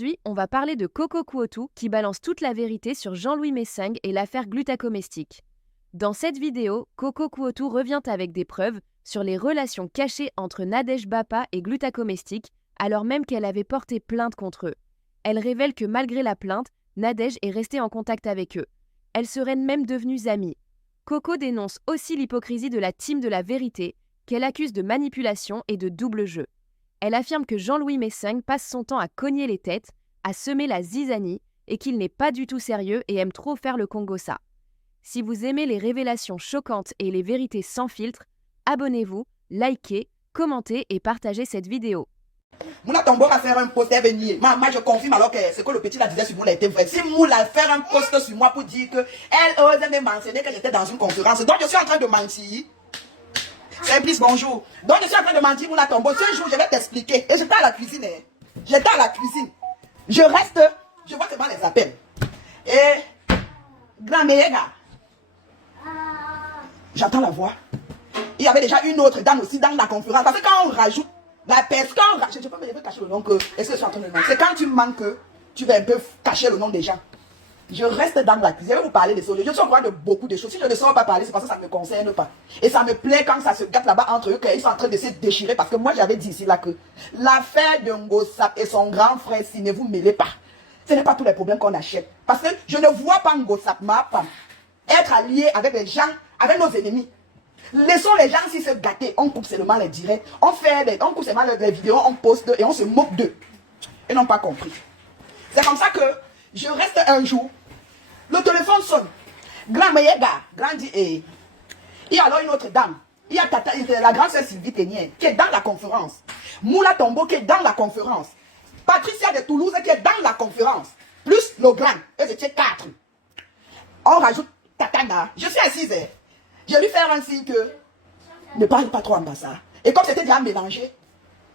Aujourd'hui, on va parler de Coco Kuotu qui balance toute la vérité sur Jean-Louis Messingue et l'affaire Glutacomestic. Dans cette vidéo, Coco Kuotu revient avec des preuves sur les relations cachées entre Nadège Bapa et Glutacomestic, alors même qu'elle avait porté plainte contre eux. Elle révèle que malgré la plainte, Nadège est restée en contact avec eux. Elles seraient même devenues amies. Coco dénonce aussi l'hypocrisie de la team de la vérité, qu'elle accuse de manipulation et de double jeu. Elle affirme que Jean-Louis Messingue passe son temps à cogner les têtes, à semer la zizanie et qu'il n'est pas du tout sérieux et aime trop faire le Congossa. Si vous aimez les révélations choquantes et les vérités sans filtre, abonnez-vous, likez, commentez et partagez cette vidéo. Moula Tombo va faire un post et venir. Moi, je confirme alors que ce que le petit la disait sur Moula était vrai. Si Moula faire un post sur moi pour dire qu'elle osait me mentionner que j'étais dans une conférence, donc je suis en train de mentir. C'est plus bonjour. Donc je suis en train de mentir, Moula Tombo. Ce jour, je vais t'expliquer. Et j'étais à la cuisine. J'étais à la cuisine. Je reste, je vois seulement les appels. Et, grand méga. J'entends la voix. Il y avait déjà une autre dame aussi dans la conférence. Parce que quand on rajoute la personne, je peux me cacher le nom que. Est-ce que je suis en train de mentir? C'est quand tu manques que tu vas un peu cacher le nom des gens. Je reste dans la cuisine. Je vais vous parler des choses. Je suis au courant de beaucoup de choses. Si je ne sors pas parler, c'est parce que ça ne me concerne pas. Et ça me plaît quand ça se gâte là-bas entre eux, qu'ils sont en train de se déchirer. Parce que moi, j'avais dit ici là que l'affaire de Ngosap et son grand frère, si ne vous mêlez pas, ce n'est pas tous les problèmes qu'on achète. Parce que je ne vois pas Ngosap Map être allié avec les gens, avec nos ennemis. Laissons les gens s'y se gâter. On coupe seulement les directs. On coupe seulement les vidéos, on poste et on se moque d'eux. Ils n'ont pas compris. C'est comme ça que je reste un jour. Le téléphone sonne. Grand Mayega, grand dit, il y a alors une autre dame. Il y a la grande sœur Sylvie Ténier qui est dans la conférence. Moula Tombo qui est dans la conférence. Patricia de Toulouse qui est dans la conférence. Plus le grand. Eux étaient 4. On rajoute Tatana. Je suis assise. Je lui fais un signe que ne parle pas trop en bas ça. Et comme c'était déjà mélangé,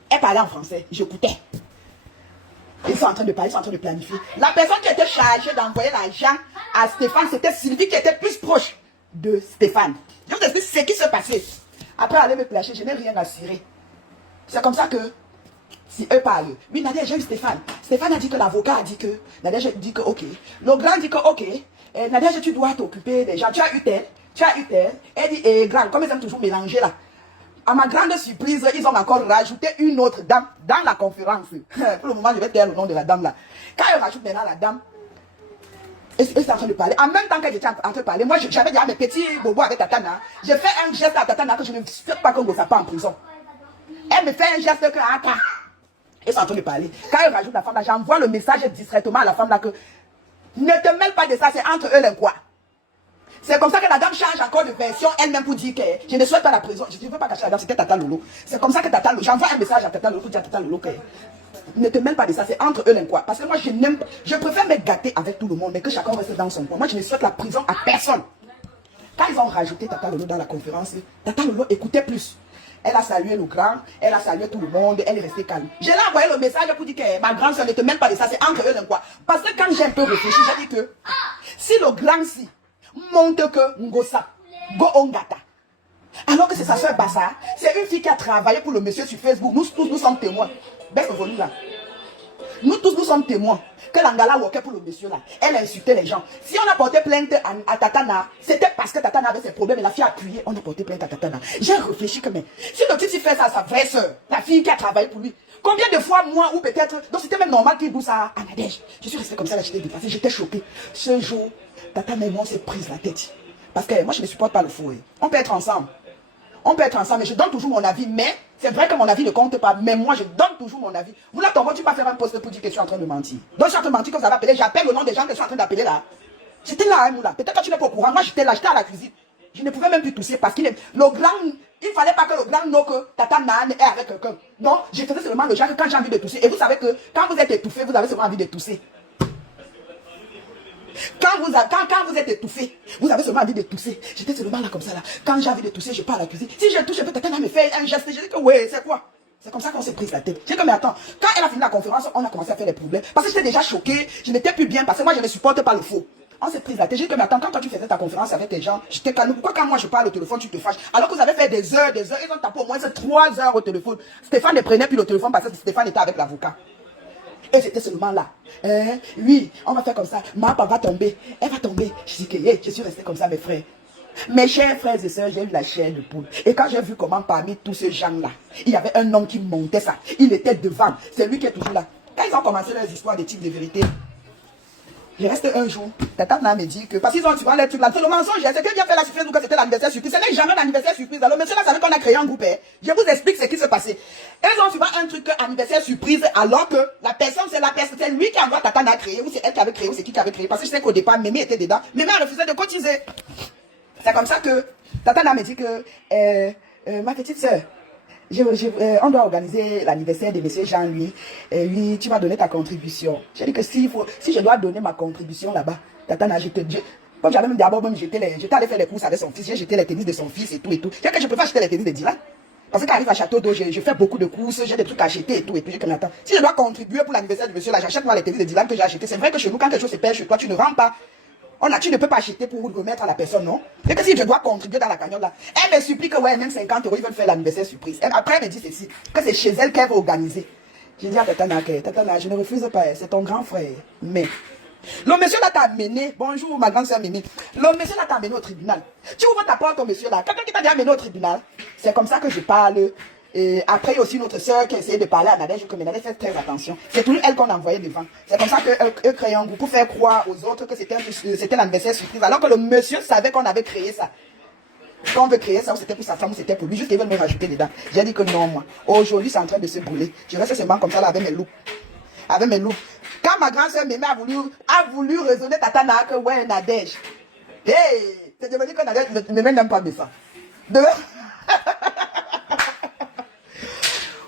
elle parlait en français. J'écoutais. Ils sont en train de parler, ils sont en train de planifier. La personne qui était chargée d'envoyer l'argent à Stéphane, c'était Sylvie qui était plus proche de Stéphane. Je vous explique ce qui se passait. Après aller me placer, je n'ai rien assuré. C'est comme ça que, si eux parlent, oui, Nadège, j'ai eu Stéphane. Stéphane a dit que l'avocat a dit que, Nadège dit que ok. Le grand dit que ok. Et Nadège, tu dois t'occuper des gens. Tu as eu tel, tu as eu tel. Elle dit, et grand, comme ils aiment toujours mélanger là. À ma grande surprise, ils ont encore rajouté une autre dame dans la conférence. Pour le moment, je vais taire le nom de la dame là. Quand ils rajoutent maintenant la dame, ils sont en train de parler. En même temps qu'elle était en train de parler, moi j'avais dit à mes petits bobos avec Tatana, j'ai fait un geste à Tatana que je ne sais pas qu'on ne soit pas en prison. Elle me fait un geste que ils sont en train de parler. Quand ils rajoutent la femme là, j'envoie le message discrètement à la femme là que ne te mêle pas de ça, c'est entre eux les quoi. C'est comme ça que la dame change encore de version elle-même pour dire que je ne souhaite pas la prison. Je ne veux pas cacher la dame, c'était Tata Lolo. C'est comme ça que Tata Lolo, j'envoie un message à Tata Lolo pour dire à Tata Lolo que ne te mêle pas de ça, c'est entre eux les quoi. Parce que moi je préfère me gâter avec tout le monde, mais que chacun reste dans son coin. Moi je ne souhaite la prison à personne. Quand ils ont rajouté Tata Lolo dans la conférence, Tata Lolo écoutait plus. Elle a salué le grand, elle a salué tout le monde, elle est restée calme. Je l'ai envoyé le message pour dire que ma grande soeur ne te mêle pas de ça, c'est entre eux les quoi. Parce que quand j'ai un peu réfléchi, j'ai dit que si le grand si montre que Ngosa, Go Ongata. Alors que c'est sa soeur Bassa, c'est une fille qui a travaillé pour le monsieur sur Facebook. Nous tous, nous sommes témoins. Baisse le volume là. Nous tous, nous sommes témoins que l'Angala workait pour le monsieur là. Elle a insulté les gens. Si on a porté plainte à Tatana, c'était parce que Tatana avait ses problèmes et la fille a appuyé. On a porté plainte à Tatana. J'ai réfléchi que mais si le type fait ça à sa vraie soeur, la fille qui a travaillé pour lui, combien de fois moi ou peut-être, donc c'était même normal qu'il bouge à Nadège. Je suis resté comme ça là, j'étais dépassé, j'étais choqué. Ce jour, Tatana et moi on s'est prise la tête. Parce que moi je ne supporte pas le fou. On peut être ensemble. On peut être ensemble, mais je donne toujours mon avis. Mais c'est vrai que mon avis ne compte pas. Mais moi, je donne toujours mon avis. Vous là, tu vas faire un post pour dire que je suis en train de mentir. Donc, je suis en train de mentir comme ça va appeler. J'appelle le nom des gens que je suis en train d'appeler là. J'étais là, hein, Moula. Peut-être que tu n'es pas au courant. Moi, j'étais là, j'étais à la cuisine. Je ne pouvais même plus tousser parce qu'il est. Le grand. Il ne fallait pas que le grand know que Tata Nan est avec quelqu'un. Non, je faisais seulement le genre que quand j'ai envie de tousser. Et vous savez que quand vous êtes étouffé, vous avez seulement envie de tousser. Quand vous êtes étouffé, vous avez seulement envie de tousser. J'étais seulement là comme ça là. Quand j'ai envie de tousser, je pars à la cuisine. Si je touche, peut-être elle me fait un geste. Je dis que ouais, c'est quoi? C'est comme ça qu'on s'est pris la tête. J'ai dit que mais attends, quand elle a fini la conférence, on a commencé à faire des problèmes. Parce que j'étais déjà choquée, je n'étais plus bien parce que moi je ne supporte pas le faux. On s'est pris la tête. J'ai dit que mais attends, quand toi tu faisais ta conférence avec tes gens, j'étais calme. Pourquoi quand moi je parle au téléphone, tu te fâches? Alors que vous avez fait des heures, ils ont tapé au moins 3 heures au téléphone. Stéphane ne prenait plus le téléphone parce que Stéphane était avec l'avocat. Et c'était seulement là. Hein? Oui, on va faire comme ça. Ma papa va tomber. Elle va tomber. Je dis que je suis resté comme ça, mes frères. Mes chers frères et sœurs, j'ai eu la chair de poule. Et quand j'ai vu comment parmi tous ces gens-là, il y avait un homme qui montait ça. Il était devant. C'est lui qui est toujours là. Quand ils ont commencé leurs histoires des types de vérité, je reste un jour. Tata Nana me dit que, parce qu'ils ont, tu vois, les trucs là, c'est le mensonge, c'est que vient faire la surprise ou que c'était l'anniversaire surprise. Ce n'est jamais l'anniversaire surprise. Alors, monsieur là savait qu'on a créé un groupe. Hein. Je vous explique ce qui se passait. Ils ont souvent un truc anniversaire surprise, alors que la personne, c'est lui qui envoie Tata Nana créer, ou c'est elle qui avait créé, ou c'est qui avait créé. Parce que je sais qu'au départ, Mémé était dedans. Mémé a refusé de cotiser. C'est comme ça que Tata Nana me dit que, ma petite soeur, on doit organiser l'anniversaire de monsieur Jean-Louis. Oui, tu vas donner ta contribution. J'ai dit que si je dois donner ma contribution là-bas, Tata Nana, comme j'avais même d'abord j'étais allé faire les courses avec son fils, j'ai jeté les tennis de son fils et tout et tout. J'ai dit que je peux pas acheter les tennis de Dylan. Parce que quand j'arrive à Château d'Eau, je fais beaucoup de courses, j'ai des trucs à acheter et tout. Et puis, je me attends. Si je dois contribuer pour l'anniversaire de monsieur là, j'achète moi les tennis de Dylan que j'ai acheté. C'est vrai que chez nous, quand quelque chose se perd chez toi, tu ne rends pas. Tu ne peux pas acheter pour remettre à la personne, non? Et que si je dois contribuer dans la cagnotte là, elle me supplie que ouais, même 50 € ils veulent faire l'anniversaire surprise. Après, elle me dit ceci, que c'est chez elle qu'elle va organiser. J'ai dit à Tata Nana, je ne refuse pas, c'est ton grand frère. Mais, le monsieur là t'a amené, bonjour ma grande soeur Mimi, le monsieur là t'a amené au tribunal. Tu ouvres ta porte au monsieur là, quelqu'un qui t'a déjà amené au tribunal. C'est comme ça que je parle. Et après, il y a aussi notre soeur qui a essayé de parler à Nadège, mais Nadège fait très attention. C'est toujours elle qu'on a envoyé devant. C'est comme ça qu'eux créaient un groupe pour faire croire aux autres que c'était l'anniversaire surprise. Alors que le monsieur savait qu'on avait créé ça. Quand on veut créer ça, ou c'était pour sa femme, ou c'était pour lui, juste qu'ils veulent me rajouter dedans. J'ai dit que non, moi. Aujourd'hui, c'est en train de se brûler. Je reste seulement comme ça là avec mes loups. Avec mes loups. Quand ma grande soeur Mémé a voulu raisonner Tata Nana que ouais, Nadège. Hey! C'est devenu que Nadège, Mémé n'aime pas ça.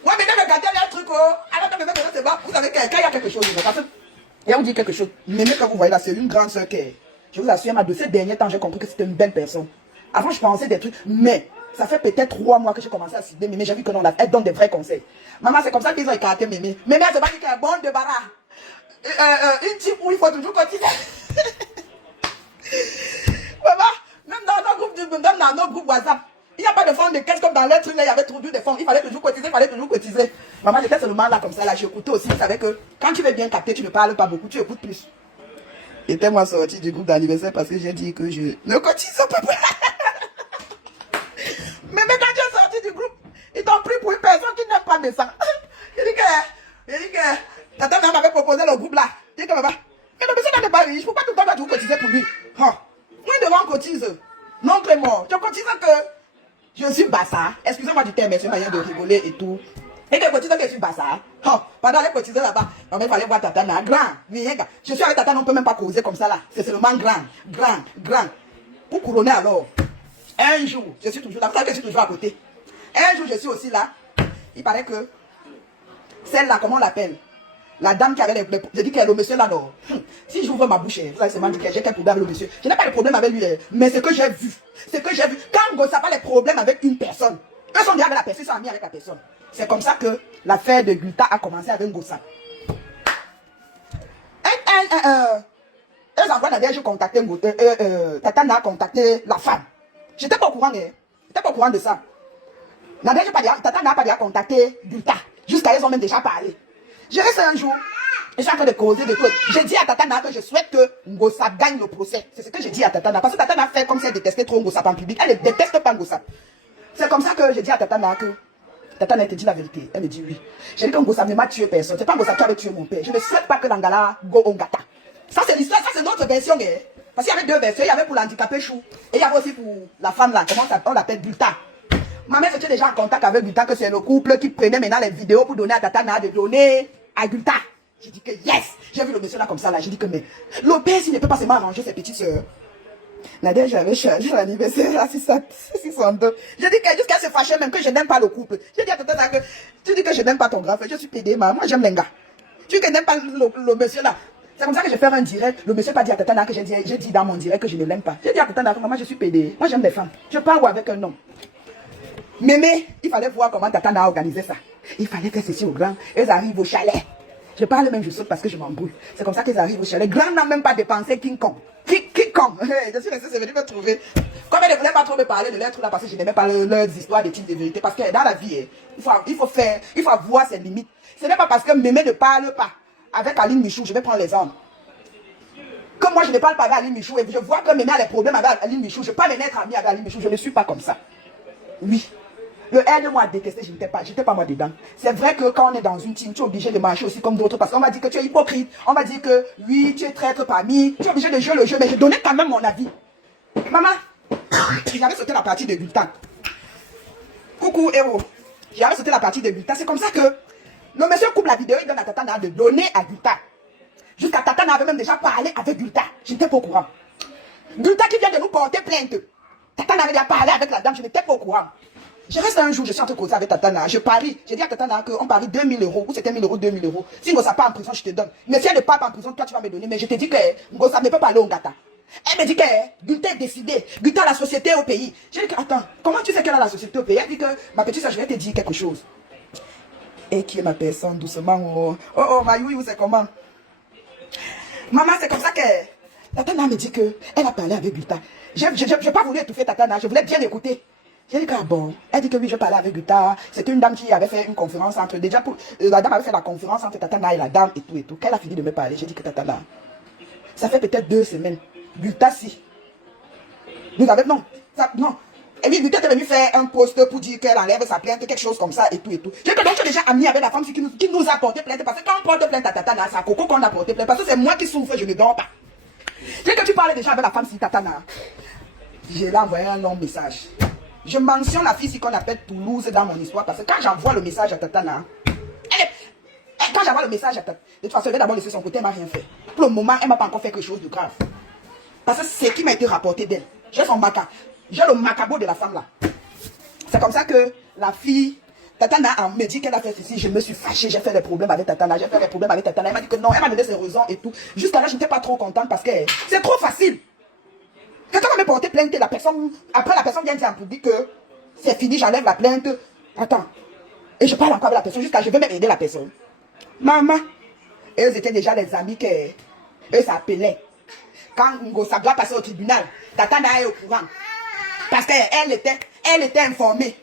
Ouais, mais regardez un truc, alors que Mémé, c'est pas, vous savez, quand il y a quelque chose, parce que, il y a vous dire quelque chose, Mémé, que vous voyez là, c'est une grande soeur qui est, je vous assure, de ces derniers temps, j'ai compris que c'était une belle personne. Avant, je pensais des trucs, mais ça fait peut-être 3 mois que j'ai commencé à cibler Mémé, j'ai vu que non, elle donne des vrais conseils. Maman, c'est comme ça qu'ils ont écarté Mémé. Mémé, elle se pas dit qu'elle est bonne de barra. Une type où il faut toujours cotiser. Maman, même dans nos groupes WhatsApp, il n'y a pas de fonds de caisse comme dans les trucs là, il y avait toujours des fonds. Il fallait toujours cotiser, Maman, j'étais seulement là comme ça, là, j'écoutais aussi. Je savais que quand tu veux bien capter, tu ne parles pas beaucoup, tu écoutes plus. J'étais moi sorti du groupe d'anniversaire parce que j'ai dit que je ne cotise pas. Mais quand tu es sorti du groupe, ils t'ont pris pour une personne qui n'aime pas mes sangs. J'ai dit que Tata Nana m'avait proposé le groupe là. J'ai dit que maman, mais le monsieur n'est pas riche, pourquoi tout le temps tu vas toujours cotiser pour lui? Moi devant on cotise. Non, Clément, tu cotises que je suis bassa. Excusez-moi du terme, mais c'est moyen de rigoler et tout. Et que cotise que je suis bassa. Pendant les cotiser là-bas, il fallait voir Tata Nana. Grand. Je suis avec Tata, on ne peut même pas causer comme ça là. C'est seulement grand. Pour couronner alors. Un jour, je suis toujours là. Vous savez que je suis toujours à côté. Un jour, je suis aussi là. Il paraît que celle-là, comment on l'appelle? La dame qui avait les... Je dis que le monsieur là, non. Si j'ouvre ma bouche, vous allez seulement dire que j'ai quel problème avec le monsieur. Je n'ai pas de problème avec lui, mais ce que j'ai vu. Quand on n'a pas les problèmes avec une personne, eux sont déjà avec la personne, ils sont amis avec la personne. C'est comme ça que l'affaire de Gulta a commencé avec Ngossa. Eux envoient d'ailleurs, j'ai contacté Tata Nana a contacté la femme. J'étais pas au courant, j'étais pas au courant de ça. Tata n'a pas déjà contacté Gulta. Jusqu'à ils ont même déjà parlé. Je reste un jour, je suis en train de causer de tout. J'ai dit à Tata Nana que je souhaite que Ngossa gagne le procès. C'est ce que j'ai dit à Tata Nana. Parce que Tata Nana fait comme si elle détestait trop Ngossa en public. Elle ne déteste pas Ngossa. C'est comme ça que j'ai dit à Tata Nana que Tata Nana te dit la vérité. Elle me dit oui. J'ai dit que Ngossa ne m'a tué personne. C'est pas Ngossa qui avait tué mon père. Je ne souhaite pas que Langala go Ongata. Ça c'est l'histoire, ça c'est notre version. Parce qu'il y avait 2 versions. Il y avait pour l'handicapé chou. Et il y avait aussi pour la femme là. Comment on l'appelle? Gulta. Ma mère était déjà en contact avec Gulta, que c'est le couple qui prenait maintenant les vidéos pour donner à Tata Nana de donner à Gulta. J'ai dit que yes. J'ai vu le monsieur là comme ça là. J'ai dit que mais le père s'il ne peut pas seulement arranger ses petites soeurs. Nadège j'avais chargé l'anniversaire là 602. J'ai dit que jusqu'à se fâcher même que je n'aime pas le couple. J'ai dit à Tata Nana que tu dis que je n'aime pas ton grand frère. Je suis pédé, moi j'aime les gars. Tu dis que je n'aime pas le monsieur là. C'est comme ça que je fais un direct. Le monsieur pas dit à Tata Nana que j'ai dit dans mon direct que je ne l'aime pas. J'ai dit à Tata Nana que moi je suis pédé. Moi j'aime les femmes. Je parle avec un homme. Mémé, il fallait voir comment Tata Nana a organisé ça. Il fallait que ceci au grand. Elles arrivent au chalet. Je parle même, je saute parce que je m'embrouille. C'est comme ça qu'ils arrivent au chalet. Grand n'a même pas dépensé King Kong. King Kong. Je suis resté, c'est venu me trouver. Comme elle ne voulait pas trop me parler de l'être là parce que je n'aimais pas leurs histoires des types de vérité. Parce que dans la vie, il faut voir ses limites. Ce n'est pas parce que Mémé ne parle pas avec Aline Michou, je vais prendre l'exemple. Que moi, je ne parle pas avec Aline Michou et je vois que Mémé a des problèmes avec Aline Michou. Je ne peux pas me mettre amie avec Aline Michou. Je ne suis pas comme ça. Oui. Le R de moi a détesté, je n'étais pas moi dedans. C'est vrai que quand on est dans une team, tu es obligé de marcher aussi comme d'autres parce qu'on va dire que tu es hypocrite. On va dire que oui, tu es traître parmi. Tu es obligé de jouer le jeu, mais je donnais quand même mon avis. Maman, j'avais sauté la partie de bulletin. Coucou, héros. J'avais sauté la partie de bulletin. C'est comme ça que le monsieur coupe la vidéo, il donne à Tatana de donner à Gulta. Jusqu'à Tatana avait même déjà parlé avec Gulta. Je n'étais pas au courant. Gulta qui vient de nous porter plainte. Tatana avait déjà parlé avec la dame, je n'étais pas au courant. Je reste un jour, je suis en train de causer avec Tatana. Je parie. J'ai dit à Tatana qu'on parie 2000 euros. Ou c'était 1000 euros, 2000 euros. Si Ngosa pas en prison, je te donne. Mais si elle n'est pas en prison, toi tu vas me donner. Mais je te dis que Ngosa ne peut pas aller au Ngata. Elle me dit que Gulta est décidée. Gulta a la société au pays. J'ai dit que, attends, comment tu sais qu'elle a la société au pays? Elle dit que, ma petite soeur, je vais te dire quelque chose. Et qui est ma personne, doucement. Oh, ma oui, c'est comment? Maman, c'est comme ça que Tatana me dit qu'elle a parlé avec Gulta. Je n'ai pas voulu étouffer Tatana, je voulais bien écouter. J'ai dit que bon, elle dit que oui, je parlais avec Gulta. C'était une dame qui avait fait une conférence entre, déjà pour, la dame avait fait la conférence entre Tatana et la dame et tout et tout. Qu'elle a fini de me parler, j'ai dit que Tatana, ça fait peut-être 2 semaines. Gulta, si. Nous avons, non, non. Et oui, Gulta est venue faire un post pour dire qu'elle enlève sa plainte, quelque chose comme ça et tout et tout. J'ai dit que donc tu es déjà amie avec la femme qui nous a porté plainte. Parce que quand on porte plainte à Tatana, c'est à Coco qu'on a porté plainte. Parce que c'est moi qui souffre, je ne dors pas. J'ai dit que tu parlais déjà avec la femme si Tatana. J'ai envoyé un long message. Je mentionne la fille qu'on appelle Toulouse dans mon histoire parce que quand j'envoie le message à Tatana, quand j'envoie le message à Tatana, de toute façon, elle va d'abord laisser son côté, elle m'a rien fait. Pour le moment, elle m'a pas encore fait quelque chose de grave. Parce que c'est ce qui m'a été rapporté d'elle. J'ai son maca. J'ai le macabo de la femme là. C'est comme ça que la fille, Tatana me dit qu'elle a fait ceci. Je me suis fâchée, j'ai fait des problèmes avec Tatana. J'ai fait des problèmes avec Tatana. Elle m'a dit que non, elle m'a donné ses raisons et tout. Jusqu'à là, je n'étais pas trop contente parce que c'est trop facile. Quelqu'un va me porter plainte, la personne, après la personne vient dire en public que c'est fini, j'enlève la plainte. Attends. Et je parle encore avec la personne jusqu'à je vais même aider la personne. Maman. Et eux étaient déjà les amis que eux s'appelaient. Quand Ngosa doit passer au tribunal, Tatana est au courant. Parce qu'elle était informée.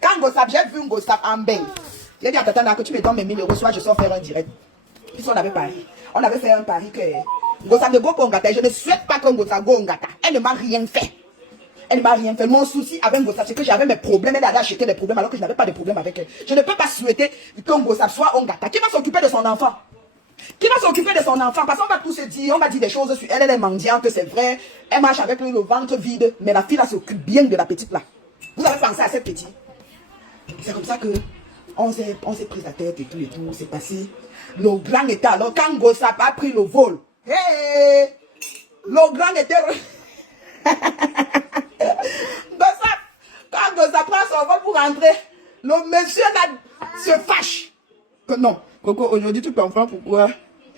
Quand Ngosa, j'ai vu Ngosa en bain. J'ai dit à Tatana que tu me donnes mes 1000 euros, soit je sors faire un direct. Puis on avait pari. On avait fait un pari que Ngosa ne go pas au Ngata. Je ne souhaite pas que Ngosa go au Ngata. Elle ne m'a rien fait. Elle ne m'a rien fait. Mon souci avec Ngosa, c'est que j'avais mes problèmes. Elle allait acheter des problèmes alors que je n'avais pas de problème avec elle. Je ne peux pas souhaiter que Ngosa soit au Ngata. Qui va s'occuper de son enfant? Qui va s'occuper de son enfant? Parce qu'on va tous se dire, on va dire des choses sur elle. Elle est mendiante, c'est vrai. Elle marche avec le ventre vide. Mais la fille là s'occupe bien de la petite là. Vous avez pensé à cette petite? C'est comme ça que on s'est pris la tête et tout, c'est passé. Le grand était alors, quand Ngosa a pris le vol, hey, le grand était... Ngosa, quand Ngosa prend son vol pour rentrer, le monsieur là se fâche. Que non, Coco, aujourd'hui tu comprends pourquoi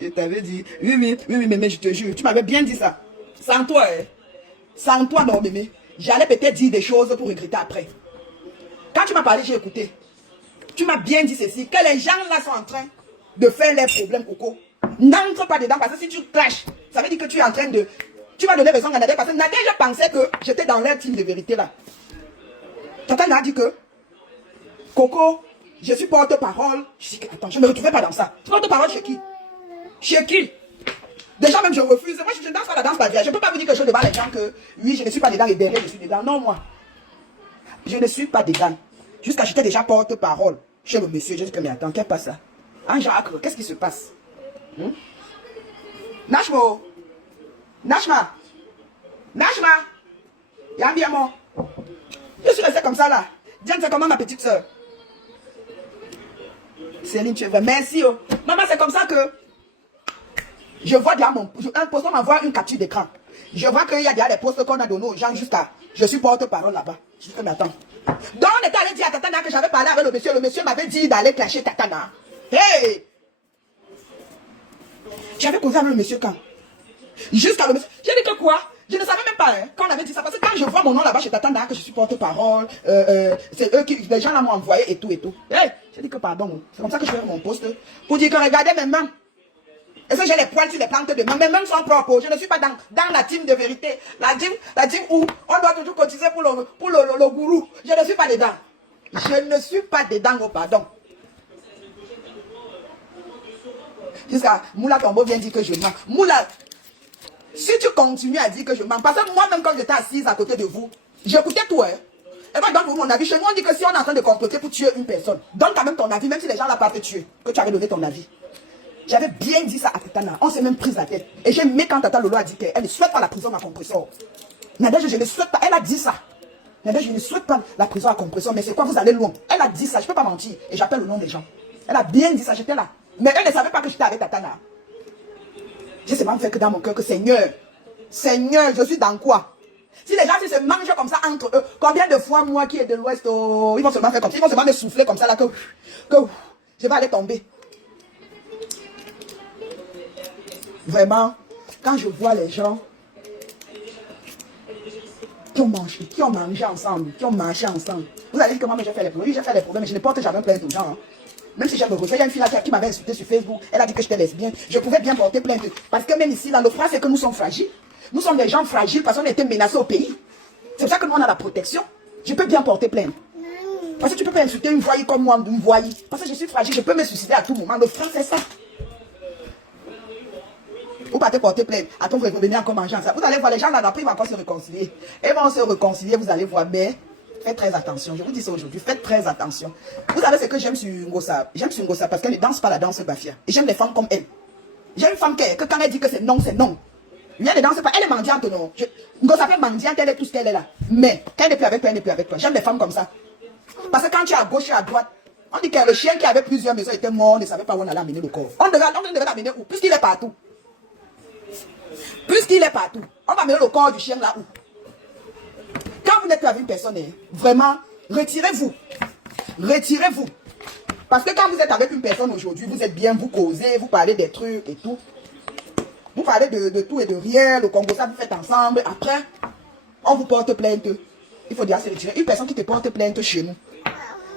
je t'avais dit, oui, mais je te jure, tu m'avais bien dit ça. Sans toi, sans toi, non, mémé, j'allais peut-être dire des choses pour regretter après. Quand tu m'as parlé, j'ai écouté. Tu m'as bien dit ceci, que les gens là sont en train de faire les problèmes, Coco. N'entre pas dedans, parce que si tu clashes, ça veut dire que tu es en train de... Tu vas donner raison à Nadège, parce que Nadège pensait que j'étais dans leur team de vérité là. Tata n'a dit que, Coco, je suis porte-parole. Je dis que, attends, je ne me retrouvais pas dans ça. Porte-parole chez qui? Chez qui? Déjà même je refuse. Moi je ne danse pas la danse barrière. Je ne peux pas vous dire que je devant les gens que, oui, je ne suis pas dedans et derrière je suis dedans. Non, moi. Je ne suis pas dedans. Jusqu'à j'étais déjà porte-parole chez le monsieur. Je dis que, mais attends, qu'est-ce qui passe ça? Hein, Jacques, qu'est-ce qui se passe? Nashmo. Nashma. Y'a bien moi. Je suis restée comme ça là. Diane, c'est comment ma petite soeur? Céline, tu es vrai. Merci. Oh. Maman, c'est comme ça que je vois déjà un poste, on m'envoie une capture d'écran. Je vois qu'il y a déjà des postes qu'on a donnés aux gens jusqu'à... Je suis porte-parole là-bas. Je dis que, mais attends. Donc, on était allé dire à Tatana que j'avais parlé avec le monsieur. Le monsieur m'avait dit d'aller clasher Tatana. Hey! J'avais causé avec le monsieur quand? Jusqu'à le monsieur. J'ai dit que quoi? Je ne savais même pas hein, quand on avait dit ça. Parce que quand je vois mon nom là-bas chez Tatana, que je suis porte-parole, c'est eux qui, les gens là m'ont envoyé et tout et tout. Hey! J'ai dit que pardon. C'est comme ça que je fais mon poste. Pour dire que regardez mes mains. Est-ce que j'ai les poils sur les plantes de main? Mes mains sont propres. Je ne suis pas dans la team de vérité. La team où on doit toujours cotiser pour le gourou. Je ne suis pas dedans. Je ne suis pas dedans, oh pardon. Jusqu'à Moula Tombo vient dire que je mens. Moula, si tu continues à dire que je mens, parce que moi-même quand j'étais assise à côté de vous, j'écoutais tout, hein. Et moi, je donne mon avis. Chez nous, on dit que si on est en train de comploter pour tuer une personne, donne quand même ton avis, même si les gens n'ont pas fait tuer, que tu avais donné ton avis. J'avais bien dit ça à Tatana. On s'est même pris la tête. Et j'ai aimé quand Tata Lolo a dit qu'elle ne souhaite pas la prison à compresseur. Nadège, je ne souhaite pas. Elle a dit ça. Nadège, je ne souhaite pas la prison à compresseur. Mais c'est quoi, vous allez loin. Elle a dit ça. Je ne peux pas mentir. Et j'appelle le nom des gens. Elle a bien dit ça. J'étais là. Mais elle ne savait pas que j'étais avec Tatana. J'ai seulement fait que dans mon cœur que Seigneur, Seigneur, je suis dans quoi? Si les gens se mangent comme ça entre eux, combien de fois moi qui est de l'Ouest, ils vont seulement faire comme ça, ils vont seulement me souffler comme ça là que je vais aller tomber. Vraiment, quand je vois les gens qui ont mangé ensemble, qui ont marché ensemble, vous allez dire que moi j'ai fait les problèmes, oui j'ai fait les problèmes, mais je ne porte jamais plainte aux gens. Hein. Même si j'ai me il y a une fille là qui m'avait insulté sur Facebook, elle a dit que j'étais lesbienne, je pouvais bien porter plainte. Parce que même ici, là, le phrase c'est que nous sommes fragiles. Nous sommes des gens fragiles parce qu'on a été menacés au pays. C'est pour ça que nous on a la protection. Je peux bien porter plainte. Parce que tu peux pas insulter une voyée comme moi, une voyée. Parce que je suis fragile, je peux me suicider à tout moment. Le phrase c'est ça. Vous partez porter plainte. Attends, vous revenez encore manger ensemble. Vous allez voir, les gens là, après, ils vont encore se réconcilier. Ils vont se réconcilier, vous allez voir. Mais faites très attention. Je vous dis ça aujourd'hui. Faites très attention. Vous savez ce que j'aime sur Ngosa? J'aime sur Ngosa parce qu'elle ne danse pas la danse Bafia. Et j'aime les femmes comme elle. J'aime une femme que quand elle dit que c'est non, c'est non. Elle ne danse pas. Elle est mendiante, non. Ngosa fait mendiante, elle est tout ce qu'elle est là. Mais quand elle n'est plus avec toi, elle n'est plus avec toi. J'aime les femmes comme ça. Parce que quand tu es à gauche et à droite, on dit que le chien qui avait plusieurs maisons était mort, on ne savait pas où on allait amener le corps. On devait l'amener où? Puisqu'il est partout. Puisqu'il est partout, on va mettre le corps du chien là où? Quand vous n'êtes plus avec une personne, vraiment, retirez-vous. Retirez-vous. Parce que quand vous êtes avec une personne aujourd'hui, vous êtes bien, vous causez, vous parlez des trucs et tout. Vous parlez de tout et de rien, le Congo, ça vous faites ensemble. Après, on vous porte plainte. Il faut déjà se retirer. Une personne qui te porte plainte chez nous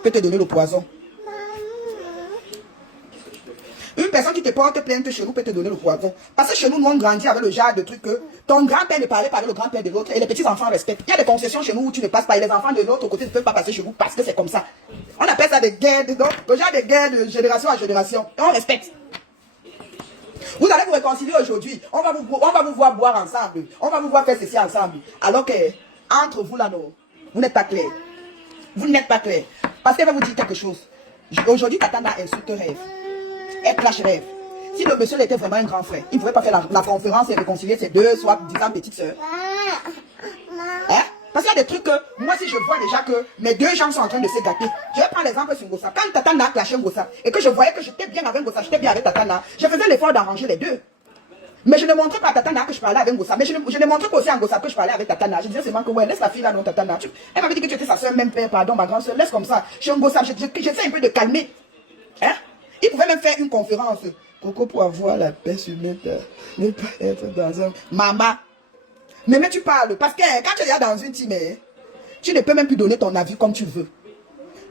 peut te donner le poison. Une personne qui te porte plainte chez nous peut te donner le poison. Parce que chez nous, nous on grandit avec le genre de truc que ton grand-père ne parlait pas avec le grand-père de l'autre et les petits-enfants respectent. Il y a des concessions chez nous où tu ne passes pas et les enfants de l'autre côté ne peuvent pas passer chez vous parce que c'est comme ça. On appelle ça des guerres, donc, le genre de guerres de génération à génération. Et on respecte. Vous allez vous réconcilier aujourd'hui. On va vous voir boire ensemble. On va vous voir faire ceci ensemble. Alors que, entre vous là, non, vous n'êtes pas clair. Vous n'êtes pas clair. Parce qu'elle va vous dire quelque chose. Aujourd'hui, Tatana insulte rêve. Elle clash rêve. Si le monsieur était vraiment un grand frère, il ne pouvait pas faire la conférence et réconcilier ses deux, soit disant petites sœurs. Hein? Parce qu'il y a des trucs que, moi si je vois déjà que mes deux jambes sont en train de se gâter, je vais prendre l'exemple sur Ngosa. Quand Tatana a clashé Ngosa, et que je voyais que j'étais bien avec Ngosa, j'étais bien avec Tatana, je faisais l'effort d'arranger les deux. Mais je ne montrais pas à Tatana que je parlais avec Ngosa. Mais je ne montrais pas aussi à Ngosa que je parlais avec Tatana. Je disais seulement que ouais, laisse la fille là, non, Tatana. Elle m'avait dit que tu étais sa soeur, même père, pardon, ma grande soeur. Laisse comme ça. Chez Ngosa, j'essaie un peu de calmer. Hein? Il pouvait même faire une conférence. Coco, pour avoir la paix sur notre, ne pas être dans un... Maman. Mais tu parles. Parce que quand tu es dans une team, tu ne peux même plus donner ton avis comme tu veux.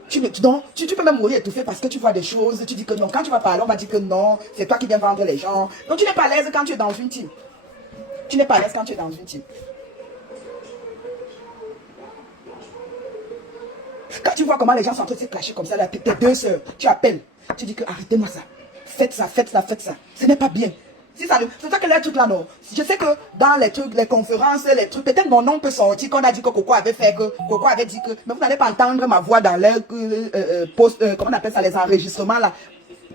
Tu peux même mourir étouffé parce que tu vois des choses, tu dis que non. Quand tu vas parler, on va dire que non, c'est toi qui viens vendre les gens. Donc tu n'es pas à l'aise quand tu es dans une team. Tu n'es pas à l'aise quand tu es dans une team. Quand tu vois comment les gens sont en train de se clasher comme ça, là, tes deux soeurs, tu appelles, tu dis que arrêtez-moi ça. Faites ça, faites ça, faites ça. Ce n'est pas bien. C'est ça que les trucs là, non. Je sais que dans les trucs, les conférences, les trucs, peut-être mon nom peut sortir qu'on a dit que Coco avait fait, que Coco avait dit que. Mais vous n'allez pas entendre ma voix dans les comment on appelle ça, les enregistrements là.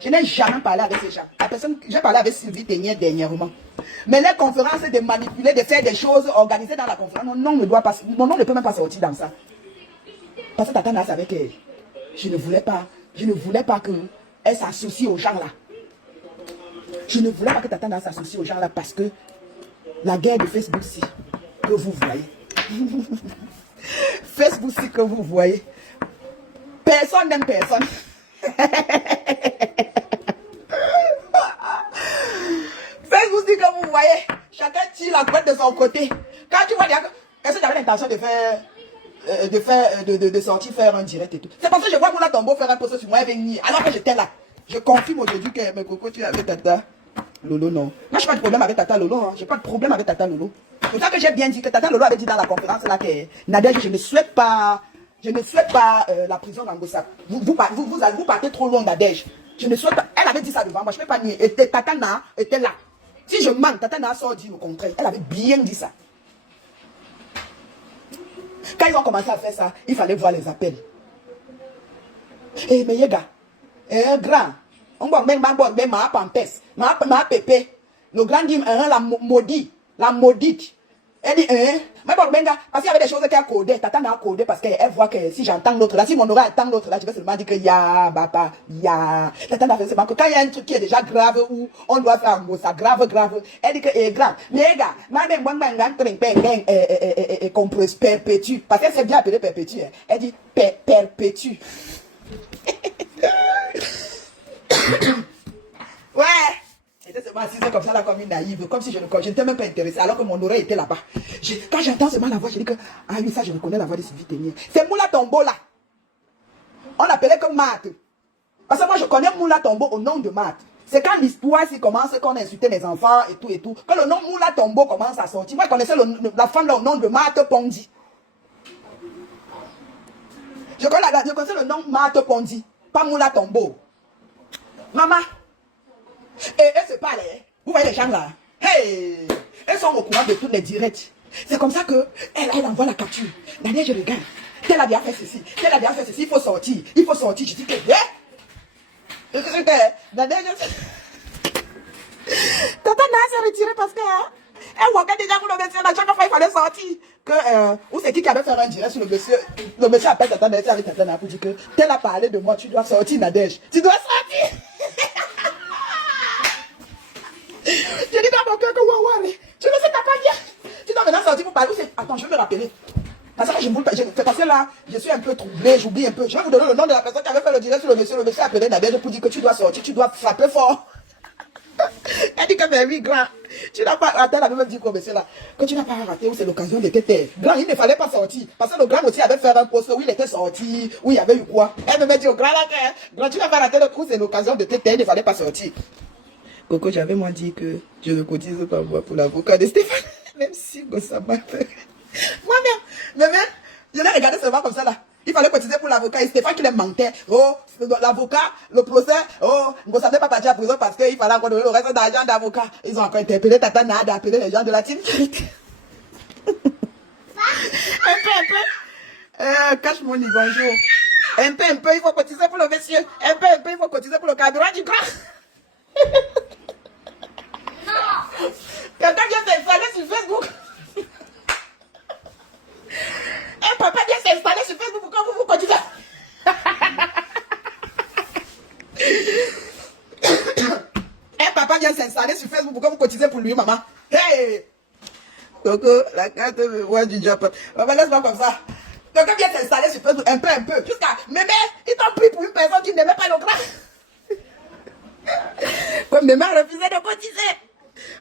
Je n'ai jamais parlé avec ces gens. La personne, j'ai parlé avec Sylvie Ténier dernièrement. Mais les conférences, de manipuler, de faire des choses organisées dans la conférence, mon nom ne doit pas, mon nom ne peut même pas sortir dans ça. Parce que Tatana savait que je ne voulais pas qu'elle s'associe aux gens là. Je ne voulais pas que Tatana s'associe aux gens là parce que la guerre de Facebook ci que vous voyez. Facebook ci que vous voyez. Personne n'aime personne. Facebook ci que vous voyez. Chacun tire la couette de son côté. Quand tu vois, est-ce que j'avais l'intention de sortir faire un direct et tout. C'est parce que je vois Moula Tombo faire un post sur moi et venir. Alors que j'étais là. Je confirme aujourd'hui que mes Coco, tu es avec Tata Lolo, non. Moi, je n'ai pas de problème avec Tata Lolo. Hein. Je n'ai pas de problème avec Tata Lolo. C'est pour ça que j'ai bien dit que Tata Lolo avait dit dans la conférence là que Nadège, je ne souhaite pas la prison d'Angossa. Vous partez trop loin, Nadège. Je ne souhaite pas. Elle a avait dit ça devant moi, je ne peux pas nier. Et Tatana était là. Si je mens, Tatana sort dire le contraire. Elle avait bien dit ça. Quand ils ont commencé à faire ça, il fallait voir les appels. Eh, mais les gars, grand, on va même ma pampes, ma pépé. Le grand dit, la maudite. Elle dit, mais bon, parce qu'il y avait des choses qui a codé. Tatana a codé parce qu'elle voit que si j'entends l'autre là, si mon oreille entend l'autre là, je vais seulement dire que ya, papa, ya. Tatana fait seulement que quand il y a un truc qui est déjà grave ou on doit faire un mot, ça grave, elle dit que est grave. Mais les gars, qu'on perpétue. Parce qu'elle s'est bien appelée perpétue. Elle dit perpétue. Ouais. J'étais seulement assise comme ça, là, comme une naïve, comme si je n'étais même pas intéressée, alors que mon oreille était là-bas. Quand j'entends seulement la voix, je dis que, ah oui, ça, je reconnais la voix de Sylvie Ténier. C'est Moula Tombo, là. On l'appelait comme Marthe. Parce que moi, je connais Moula Tombo au nom de Marthe. C'est quand l'histoire s'y commence, qu'on insultait les enfants et tout et tout. Quand le nom Moula Tombo commence à sortir, moi, je connaissais la femme là au nom de Marthe Pondi. Je connaissais le nom Marthe Pondi, pas Moula Tombo. Maman. Et elles se parlent, hein. Vous voyez les gens là. Hey, elles sont au courant de toutes les directs. C'est comme ça que elle envoie la capture. Daniel, je regarde. Tel a bien fait ceci. Tel a bien fait ceci. Il faut sortir. Il faut sortir. Je dis que, Daniel, Tata Nana s'est retirée parce que elle voit déjà pour le monsieur là. Chaque fois il fallait sortir. Ou c'est qui avait fait un direct sur le monsieur. Le monsieur appelle Tata Nana avec Tata Nana pour dire que tel a parlé de moi. Tu dois sortir, Nadège. Tu dois sortir. Je dis dans mon cœur que ouais, tu ne sais pas bien. Tu dois maintenant sortir pour parler. Attends, je vais me rappeler. Parce que parce que là, je suis un peu troublé, j'oublie un peu. Je vais vous donner le nom de la personne qui avait fait le direct sur le monsieur. Le monsieur a appelé Nadège pour dire que tu dois sortir, tu dois frapper fort. Elle dit que mais oui, grand, tu n'as pas raté. Elle avait même dit quoi, monsieur là, que tu n'as pas raté, où c'est l'occasion de t'aider. Grand, il ne fallait pas sortir. Parce que le grand aussi avait fait un poste où il était sorti, où il y avait eu quoi. Elle me dit au grand là, grand, tu n'as pas raté le coup, c'est l'occasion de t'aider, il ne fallait pas sortir. Coco, j'avais moi dit que je ne cotise pas moi pour l'avocat de Stéphane. Même si Gossama. Moi-même, je l'ai regardé seulement comme ça là. Il fallait cotiser pour l'avocat et Stéphane qui les mentait. Oh, l'avocat, le procès, oh, Gossama n'est pas parti à prison parce qu'il fallait encore donner le reste d'argent d'avocat. Ils ont encore interpellé Tata Nada, appelé les gens de la team. un peu. Cache mon lit, bonjour. Un peu, il faut cotiser pour le monsieur. Un peu, il faut cotiser pour le cadre du grand. Quelqu'un vient s'installer sur Facebook. Un papa vient s'installer sur Facebook pour que vous continuez. Un papa vient s'installer sur Facebook pour que vous cotisez pour lui, maman. Hey! Coco, la carte me voit du Japon. Maman, laisse-moi comme ça. Quelqu'un vient s'installer sur Facebook un peu. Jusqu'à mémé, ils t'ont pris pour une personne qui n'aimait pas le grand. Comme mémé a refusé de cotiser.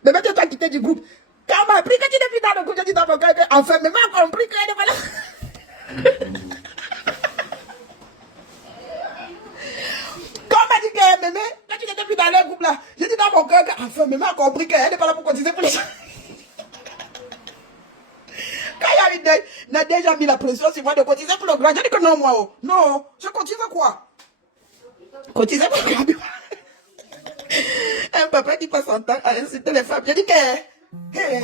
Mémé, tu dois quitter du groupe. Quand on m'a appris que tu n'es plus dans le groupe, je dis dans mon cœur que enfin, mémé a compris qu'elle n'est pas là. Quand on m'a dit que mémé, quand tu n'étais plus dans le groupe là, je dis dans mon cœur que enfin, mémé a compris qu'elle n'est pas là pour cotiser pour les gens. Quand il y a déjà mis la pression sur moi de cotiser pour le grand, je dis que non, moi, oh. Non, je cotise quoi? Cotiser pour le grand. Un papa qui passe son temps à insulter les femmes. Je dis que, hey,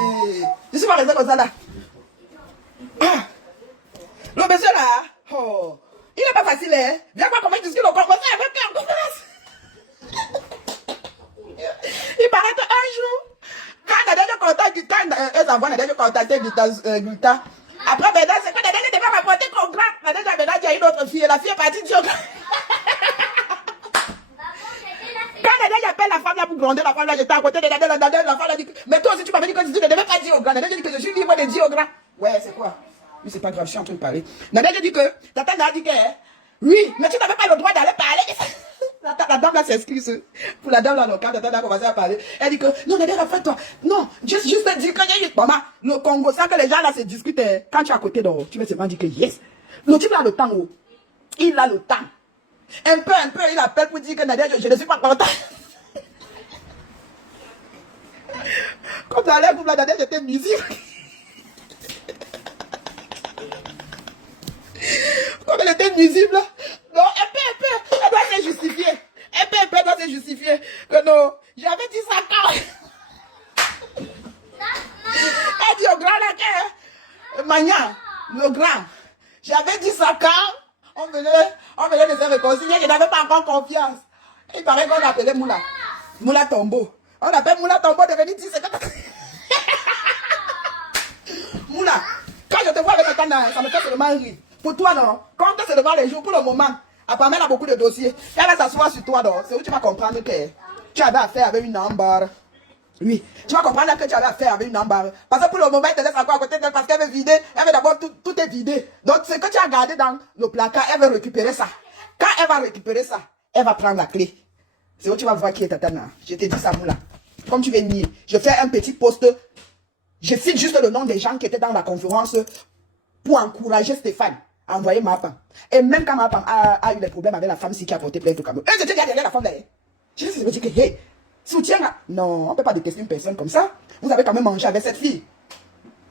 je suis pas resté comme ça là. Ah, le monsieur là, oh, il n'est pas facile, hein. Viens voir comment il discute au commencer avec un conférence. Il paraît qu'un jour, quand Nadège contacte, quand elles envoient Nadège contacter Gulta, après maintenant, c'est que Nadège devait rapporter qu'on grand. Nadège a maintenant dit à une autre fille, la fille est partie du grand. Quand Nadège appelle la femme là pour gronder, la femme là, j'étais à côté de Nadège, la femme là dit, mais toi aussi tu m'avais dit que tu ne devais pas dire au grand. Nadège dit que je suis libre de dire au grand. Ouais, c'est quoi? Oui, c'est pas grave, je suis en train de parler. Nadège dit que, Tata Nana dit que, oui, mais tu n'avais pas le droit d'aller parler. La dame là s'excuse. Pour la dame là, quand Tata Nana a commencé à parler, elle dit que, non, Nadège, toi non, juste dire que j'ai eu, maman, le Congo, ça que les gens là se discutent, quand tu es à côté d'eux, tu vas seulement dire que yes. Le type a le temps, oh. Il a le temps. Un peu, il appelle pour dire que Nadège, je ne suis pas content. Comme dans l'air, pour la Nadège, j'étais nuisible. Comme elle était nuisible, non, un peu, elle doit se justifier. Un peu, elle doit se justifier. on venait de se réconcilier, je n'avais pas encore confiance. Il paraît qu'on appelait Moula. Moula Tombo. On appelle Moula Tombo devenu 17 ans. Moula, quand je te vois avec Tatana, ça me fait seulement rire. Pour toi, non. Quand c'est devant les jours, pour le moment, apparemment, elle a beaucoup de dossiers. Elle va s'asseoir sur toi, non. C'est où tu vas comprendre que tu avais affaire avec une ambar. Oui, tu vas comprendre que tu avais affaire avec une ambar. Parce que pour le moment, elle te laisse encore à côté d'elle parce qu'elle veut vider. Elle veut d'abord tout est vidé. Donc, ce que tu as gardé dans le placard, elle veut récupérer ça. Quand elle va récupérer ça, elle va prendre la clé. C'est où tu vas voir qui est Tatana. Je t'ai dit ça, Moula. Comme tu veux nier, je fais un petit post. Je cite juste le nom des gens qui étaient dans la conférence pour encourager Stéphane à envoyer Mapan. Et même quand Mapan a eu des problèmes avec la femme qui a porté plainte au Cameroun. Eux étaient derrière la femme d'ailleurs. Je me dis que, hey, soutien. Non, on ne peut pas détester une personne comme ça. Vous avez quand même mangé avec cette fille.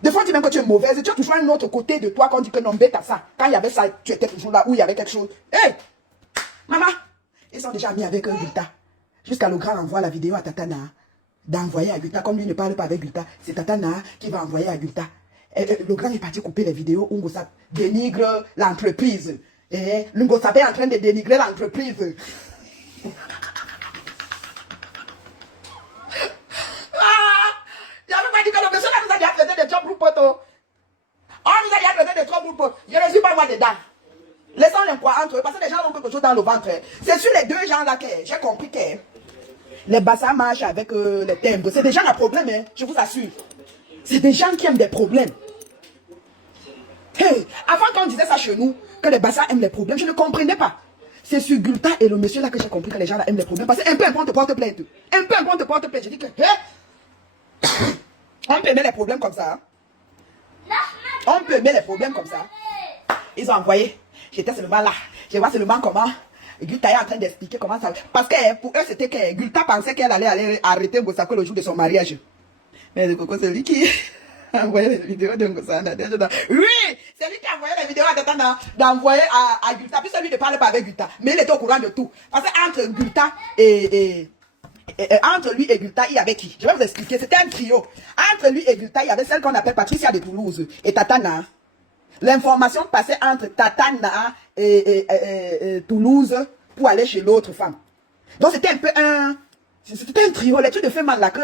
Des fois, on dit même que tu es mauvaise. Tu as toujours un autre côté de toi quand on dit que non, bête à ça. Quand il y avait ça, tu étais toujours là où il y avait quelque chose. Hey, maman, ils sont déjà mis avec Gulta. Jusqu'à le grand envoie la vidéo à Tatana. D'envoyer à Gulta. Comme lui ne parle pas avec Gulta, c'est Tatana qui va envoyer à Gulta. Le grand est parti couper les vidéos où Ngosa dénigre l'entreprise. Et Ngosa est en train de dénigrer l'entreprise. J'avais pas dit que le monsieur là nous a dit à traiter des troubles potes. On nous a dit à traiter des troubles potes. Je ne suis pas moi dedans. Laissons-les quoi entre eux parce que les gens ont quelque chose dans le ventre. C'est sur les deux gens là que j'ai compris que les bassins marchent avec les timbres. C'est des gens à problème, hein, je vous assure. C'est des gens qui aiment des problèmes. Hey, avant qu'on disait ça chez nous, que les bassins aiment les problèmes, je ne comprenais pas. C'est sur Gulta et le monsieur là que j'ai compris que les gens là aiment les problèmes. Parce qu'un peu un te porte plainte. Un peu un te porte plainte. Je dis que, on peut aimer les problèmes comme ça. Hein? On peut aimer les problèmes comme ça. Ils ont envoyé. J'étais seulement là. Je vois seulement comment Gulta est en train d'expliquer comment ça. Parce que pour eux, c'était que Gulta pensait qu'elle allait aller arrêter Ngosako le jour de son mariage. Mais le coco, c'est lui qui a envoyé les vidéos de Ngosana. Oui, c'est lui qui a envoyé les vidéos à Tatana d'envoyer à Gulta. Puis celui ne parle pas avec Gulta. Mais il était au courant de tout. Parce qu'entre Gulta entre lui et Gulta, il y avait qui? Je vais vous expliquer. C'était un trio. Entre lui et Gulta, il y avait celle qu'on appelle Patricia de Toulouse et Tatana. L'information passait entre Tatana et Toulouse pour aller chez l'autre femme. Donc c'était un peu c'était un trio. L'étude de fait mal là que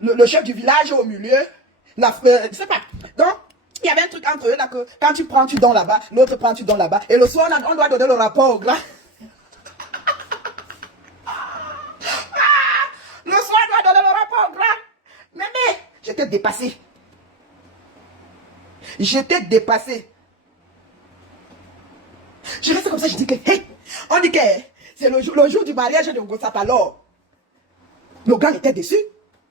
le chef du village au milieu, je sais pas. Donc il y avait un truc entre eux là que quand tu prends, tu donnes là-bas, l'autre prend, tu donnes là-bas. Et le soir, on doit donner le rapport au grand. Le soir, on doit donner le rapport au grand. Mais j'étais dépassé. J'étais dépassé. Je reste comme ça, je dis que, hey, on dit que c'est le jour du mariage de Ngosap alors. Nos grands étaient déçus.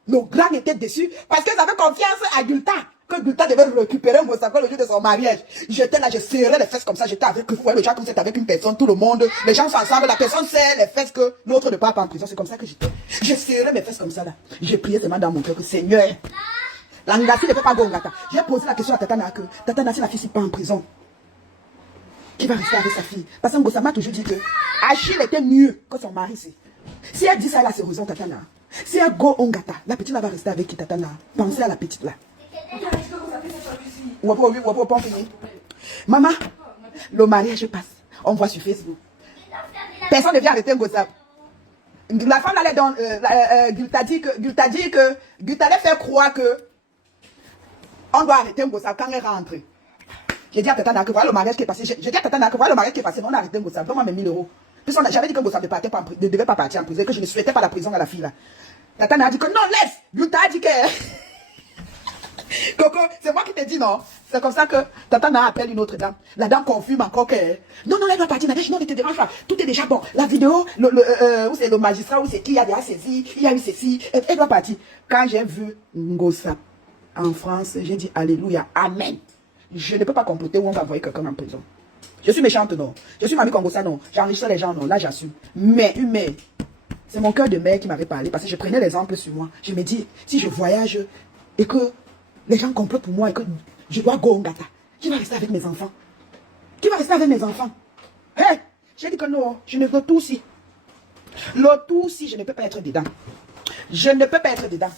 Nos grands étaient déçus parce qu'ils avaient confiance à Gulta. Que Gulta devait récupérer Ngosap le jour de son mariage. J'étais là, je serrais les fesses comme ça, j'étais avec vous. Voyez, le genre, comme c'est avec une personne, tout le monde, les gens sont ensemble, la personne serre les fesses que l'autre ne part pas en prison. C'est comme ça que j'étais. Je serrais mes fesses comme ça là. J'ai prié seulement dans mon cœur que Seigneur, la Ngasi ne fait pas Gongata. J'ai posé la question à Tatana que Tatana, si la fille n'est pas en prison, qui va rester avec sa fille? Parce que Ngosama a toujours dit que Achille était mieux que son mari. Si elle dit ça, là, c'est raison, Tatana. Si elle go Ongata, la petite là va rester avec qui, Tatana? Pensez à la petite là. Maman, le mariage passe. On voit sur Facebook. Personne ne vient arrêter Ngosama. La femme allait dans. Gulta dit que Gulta allait faire croire que on doit arrêter Ngosama quand elle rentre. J'ai dit à Tatana que voilà le mariage qui est passé. J'ai dit à Tatana que voilà le mariage qui est passé. On a arrêté Ngosama. Donne-moi mes 1000 euros. Puis j'avais dit que Ngosama ne devait pas partir en prison. Que je ne souhaitais pas la prison à la fille là. Tatana a dit que non, laisse. Gulta a dit que. Coco, c'est moi qui t'ai dit non. C'est comme ça que Tatana appelle une autre dame. La dame confirme encore que. Non, elle doit partir. Non, ne te dérange pas. Tout est déjà bon. La vidéo, où c'est le magistrat, où c'est qui a déjà saisi. Il y a eu ceci. Elle doit partir. Quand j'ai vu Ngosama en France, j'ai dit Alléluia, Amen. Je ne peux pas comploter où on va envoyer quelqu'un en prison. Je suis méchante, non. Je suis mamie Kongosa, non. J'enrichis les gens, non. Là, j'assume. Mais, c'est mon cœur de mère qui m'avait parlé parce que je prenais l'exemple sur moi. Je me dis, si je voyage et que les gens complotent pour moi et que je dois go Ngata, qui va rester avec mes enfants? Qui va rester avec mes enfants? Hey, j'ai dit que non, je ne veux tout si. Le tout si, je ne peux pas être dedans. Je ne peux pas être dedans.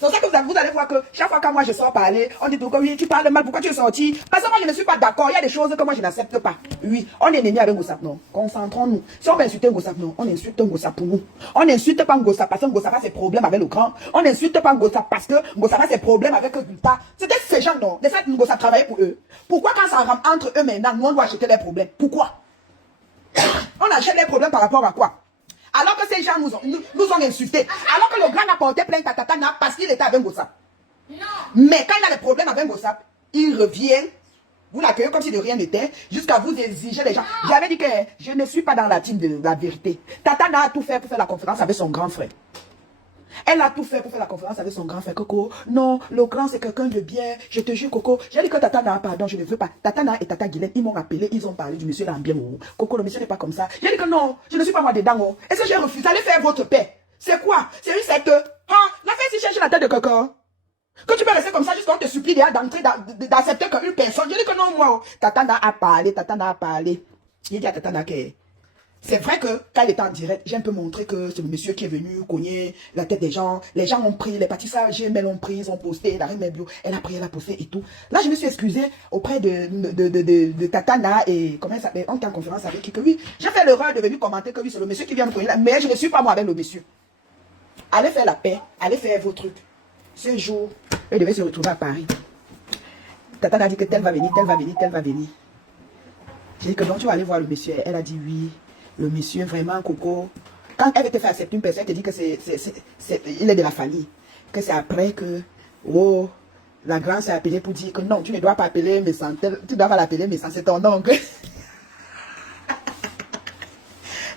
C'est pour ça que vous allez voir que chaque fois que moi je sors parler, on dit tout comme oui, tu parles mal, pourquoi tu es sorti? Parce que moi je ne suis pas d'accord. Il y a des choses que moi je n'accepte pas. Oui, on est ennemi avec Ngossap, non. Concentrons-nous. Si on veut insulter Ngossap, non, on insulte Ngossap pour nous. On n'insulte pas Ngossap parce que Ngossap a ses problèmes avec le grand. On n'insulte pas Ngossap parce que Ngossap a ses problèmes avec Gulta. C'était ces gens, non. De fait, Ngossap travaillait pour eux. Pourquoi quand ça rentre entre eux maintenant, nous on doit acheter les problèmes? Pourquoi? On achète les problèmes par rapport à quoi? Alors que ces gens nous ont insultés. Alors que le grand a porté plainte à Tatana parce qu'il était avec Ngossap. Non. Mais quand il a des problèmes avec Ngossap, il revient, vous l'accueillez comme si de rien n'était, jusqu'à vous exiger les gens. J'avais dit que je ne suis pas dans la team de la vérité. Tatana a tout fait pour faire la conférence avec son grand frère. Elle a tout fait pour faire la conférence avec son grand frère. Coco, non, le grand c'est quelqu'un de bien. Je te jure, Coco. J'ai dit que Tatana, pardon, je ne veux pas. Tatana et Tata Guylaine, ils m'ont appelé, ils ont parlé du monsieur Lambien. Coco, le monsieur n'est pas comme ça. J'ai dit que non, je ne suis pas moi dedans. Oh. Est-ce que j'ai refusé? Allez faire votre paix. C'est quoi? C'est une secte. Ah, la fête si cherche la tête de quelqu'un. Que tu peux rester comme ça jusqu'à on te supplie d'entrer, d'accepter qu'une personne. Je dis que non, moi. Tatana a parlé, Tatana a parlé. Il dit à Tatana que... C'est vrai que quand il était en direct, j'ai un peu montré que c'est le monsieur qui est venu cogner la tête des gens. Les gens ont pris, les pâtisseurs GML ont pris, ils ont posté, la reine bio, elle a pris, elle a posté et tout. Là, je me suis excusée auprès de Tatana et comment elle s'appelle, on était en conférence avec qui que oui, j'ai fait l'erreur de venir commenter que oui, c'est le monsieur qui vient me cogner là, mais je ne suis pas moi avec le monsieur. Allez faire la paix, allez faire vos trucs. Ce jour, elle devait se retrouver à Paris. Tatana a dit que tel va venir, tel va venir, tel va venir. J'ai dit que donc tu vas aller voir le monsieur. Elle a dit oui. Le monsieur, vraiment, Coco. Quand elle te fait accepter une personne, elle te dit que il est de la famille. Que c'est après que, oh, la grande s'est appelée pour dire que non, tu ne dois pas appeler mes sangs. Tu dois pas l'appeler mes sangs, c'est ton oncle. Les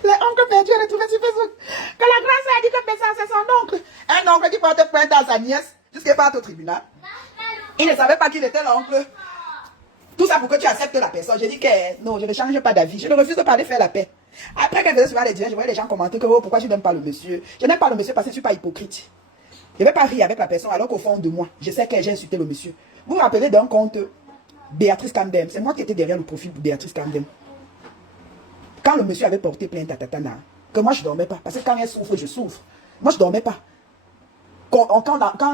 oncles perdus, elle est trouvée sur Facebook. Que la grande s'est dit que mes sangs, c'est son oncle. Un oncle qui porte plainte à sa nièce, jusqu'à part au tribunal. Il ne savait pas qu'il était l'oncle. Tout ça pour que tu acceptes la personne. J'ai dit que non, je ne change pas d'avis. Je ne refuse pas de faire la paix. Après qu'elle faisait souvent les directs, je voyais les gens commenter que oh, pourquoi je n'aime pas le monsieur. Je n'aime pas le monsieur parce que je ne suis pas hypocrite. Je ne vais pas rire avec la personne alors qu'au fond de moi, je sais que j'ai insulté le monsieur. Vous vous rappelez d'un compte Béatrice Camdem. C'est moi qui étais derrière le profil de Béatrice Camdem. Quand le monsieur avait porté plainte à Tatana, que moi je ne dormais pas. Parce que quand elle souffre, je souffre. Moi je ne dormais pas. Quand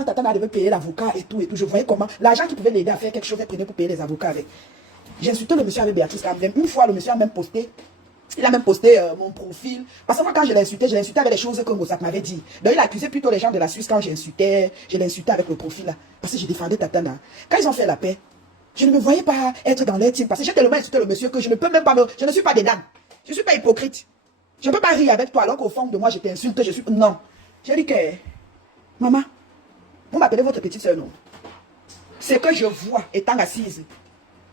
Tatana devait payer l'avocat et tout, je voyais comment l'argent qui pouvait l'aider à faire quelque chose, elle prenait pour payer les avocats avec. J'ai insulté le monsieur avec Béatrice Camdem. Une fois, le monsieur a même posté, il a même posté mon profil. Parce que moi, quand je l'ai insulté avec les choses que Ngossap m'avait dit. Donc, il a accusé plutôt les gens de la Suisse quand j'insultais. Je l'ai insulté avec le profil là. Parce que je défendais Tatana. Quand ils ont fait la paix, je ne me voyais pas être dans leur team. Parce que j'ai tellement insulté le monsieur que je ne peux même pas je ne suis pas dedans. Je ne suis pas hypocrite. Je ne peux pas rire avec toi alors qu'au fond de moi, je t'insulte. Je suis... Non. J'ai dit que... Maman, vous m'appelez votre petite soeur, non? Ce que je vois étant assise,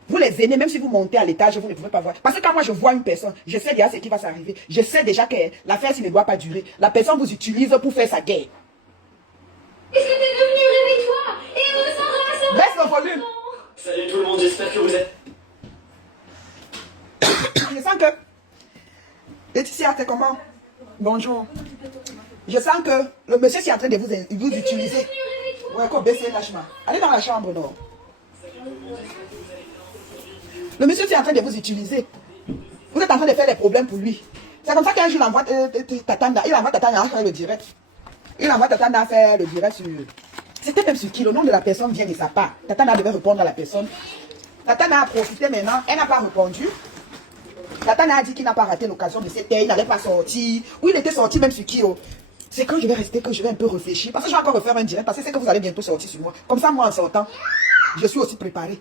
vous les aînés, même si vous montez à l'étage, vous ne pouvez pas voir. Parce que quand moi je vois une personne, je sais déjà ce qui va s'arriver. Je sais déjà que l'affaire ne doit pas durer. La personne vous utilise pour faire sa guerre. Qu'est-ce que t'es devenu? Réveille-toi! Et me Baisse le volume. Salut tout le monde, j'espère que vous êtes... Je sens que... Laetitia, c'est comment? Bonjour. Je sens que le monsieur est en train de vous utiliser. Ouais, quoi, baissez lâchement. Allez dans la chambre, non? Le monsieur est en train de vous utiliser. Vous êtes en train de faire des problèmes pour lui. C'est comme ça qu'un jour, il envoie Tatana. Il envoie Tatana à faire le direct. Il envoie Tatana à faire le direct sur... C'était même sur qui? Le nom de la personne vient de sa part. Tatana devait répondre à la personne. Tatana a profité maintenant. Elle n'a pas répondu. Tatana a dit qu'il n'a pas raté l'occasion de cette terre. Il n'allait pas sortir. Ou il était sorti même sur Kyo. C'est quand je vais rester que je vais un peu réfléchir. Parce que je vais encore refaire un direct. Parce que c'est que vous allez bientôt sortir sur moi. Comme ça, moi, en sortant, je suis aussi préparé.